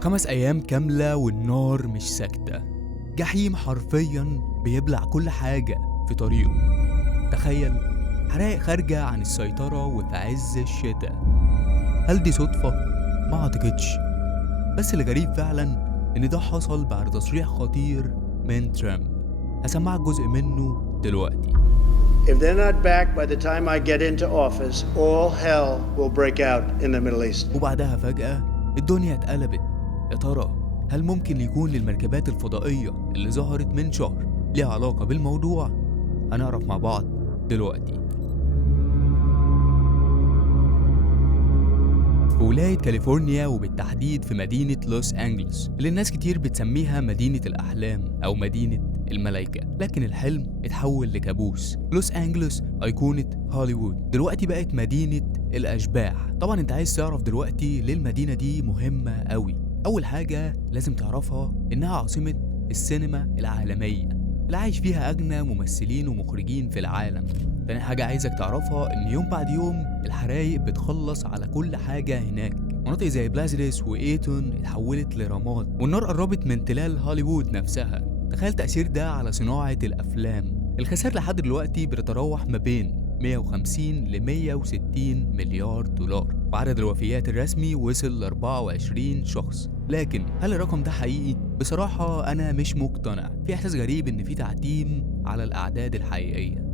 5 أيام كاملة والنار مش ساكتة، جحيم حرفيا بيبلع كل حاجة في طريقه. تخيل حرائق خارجة عن السيطرة وفي عز الشتاء. هل دي صدفة؟ ما أعتقدش، بس الغريب فعلا إن ده حصل بعد تصريح خطير من ترامب. هسمعك جزء منه دلوقتي. If they're not back by the time I get into office, all hell will break out in the Middle East. وبعدها فجأة الدنيا اتقلبت. يا ترى هل ممكن يكون للمركبات الفضائية اللي ظهرت من شهر ليها علاقة بالموضوع؟ هنعرف مع بعض دلوقتي. في ولاية كاليفورنيا وبالتحديد في مدينة لوس أنجلوس اللي الناس كتير بتسميها مدينة الأحلام أو مدينة الملايكة، لكن الحلم اتحول لكابوس. لوس أنجلوس أيقونة هوليوود دلوقتي بقت مدينة الأشباح. طبعا انت عايز تعرف دلوقتي ليه المدينة دي مهمة قوي. أول حاجة لازم تعرفها إنها عاصمة السينما العالمية اللي عايش فيها أغنى ممثلين ومخرجين في العالم. تاني حاجة عايزك تعرفها إن يوم بعد يوم الحرايق بتخلص على كل حاجة هناك. مناطق زي بلازريس وإيتون اتحولت لرماد، والنار قربت من تلال هوليوود نفسها. تخيل تأثير ده على صناعة الأفلام. الخسائر لحد دلوقتي بتتراوح ما بين 150 ل 160 مليار دولار، وعدد الوفيات الرسمي وصل ل 24 شخص. لكن هل الرقم ده حقيقي؟ بصراحة أنا مش مقتنع. في إحساس غريب إن في تعتيم على الأعداد الحقيقية.